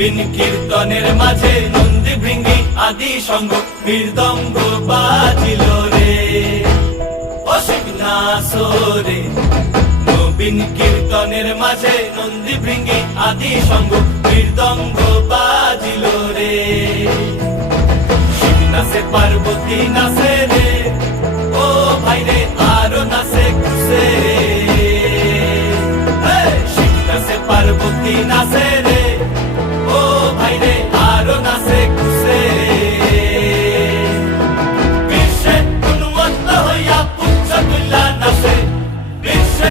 নবীন কীর্তনের মাঝে নন্দী ভৃঙ্গি আদি সঙ্গ মৃদঙ্গ বাজিল রে, অসিক নাসরে। নবীন কীর্তনের মাঝে নন্দী ভৃঙ্গি আদি সঙ্গ মৃদঙ্গ বাজিল রে। শিব নাচে পার্বতী নাচে রে, ও ভাই রে আরো নাচে খুশে।